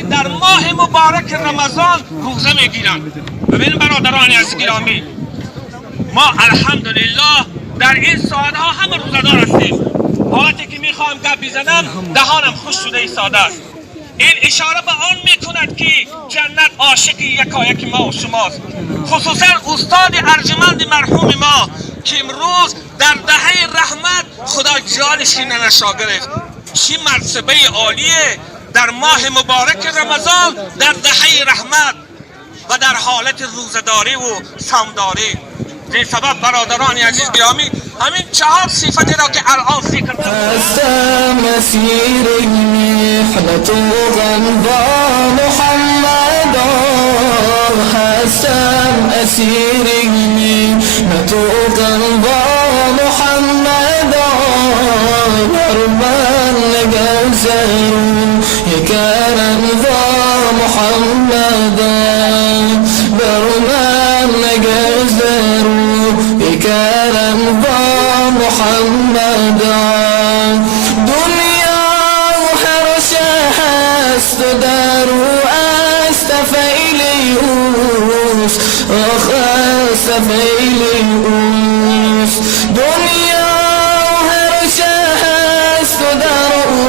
در ماه مبارک رمضان روزه میگیرند. ببینید برادران عزیز گرامی، ما الحمدلله در این ساعت ها همه روزدار هستیم. حالتی که میخوام گپ بزنم دهانم خوش شده ایستاده است. این اشاره به آن میکند که جنت عاشق یکایک ما و شماست، خصوصا استاد ارجمند مرحوم ما که امروز در دهه رحمت خدا جانش نشا گرفت. چه مرتبه عالیه در ماه مبارک رمضان در دهه رحمت و در حالت روزداری و صومداری. به سبب برادران عزیز گرامی همین 4 صفتی را که الان ذکر هستم مسیر محنت و غمبا محمدا، هستم اسیر محنت و غمبا محمدا، بر من نگذرون یکرم با محمدا، بر من نگذرون یکرم با محمدا. دنیا هر هست و در او است فیلی اوست، آخ است فیلی اوست. دنیا هر هست و در او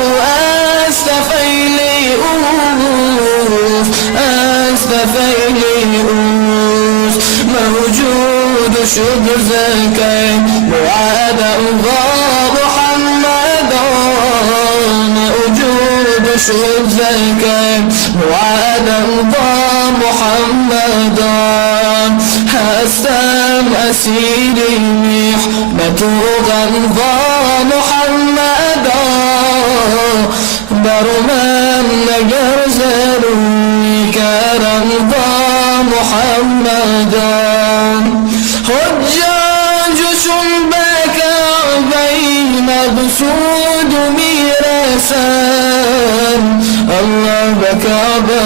است فیلی اوست، است فیلی اوست. موجود شد زکای وعد الله محمدا، موجود شد زکای وعد الله محمدا. هستم اسیر محنت و غمبا محمدا، بر من نگذرون کرم با محمدا. حجاج چون به کعبه مقصود میرسند، الله به کعبه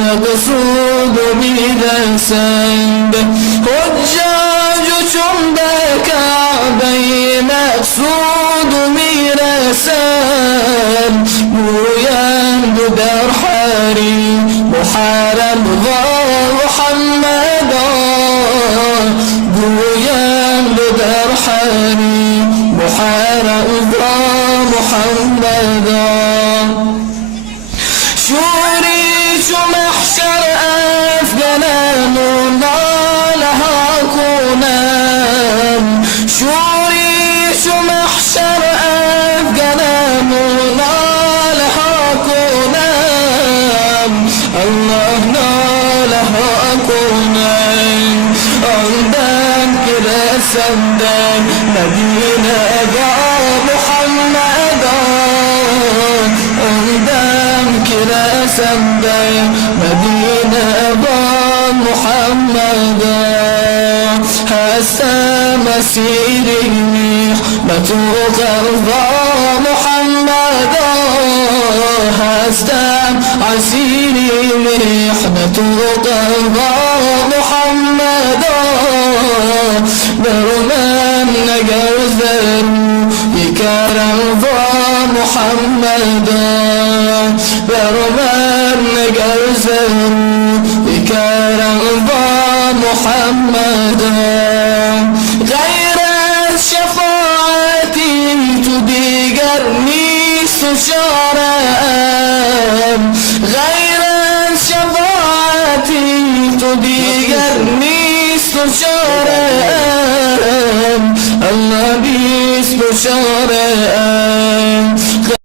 مقصود میرسند. حجاج چون به کعبه مقصود میرسند، گویند در حریم محرم و محمدا، گویند در حریم محرم و محمدا. شوری چو محشر افگنم و ناله ها کنم، شوری چو محشر افگنم و ناله ها کنم، الله ناله ها کنم. آن دم که رسندم مدینه با محمدا، آن دم که رسندم مدینه با محمدا. هستم اسیر محنت و غمبا محمدا، هستم اسیر محنت و غمبا محمدا، بر من نگذرون یکرم با محمدا، بر من نگذرون یکرم با محمدا. غیر از شفاعتی تو دیگر نیست و چاره‌ام، غیر از شفاعتی تو دیگر نیست و چاره‌ام، الله نیست و چاره‌ام.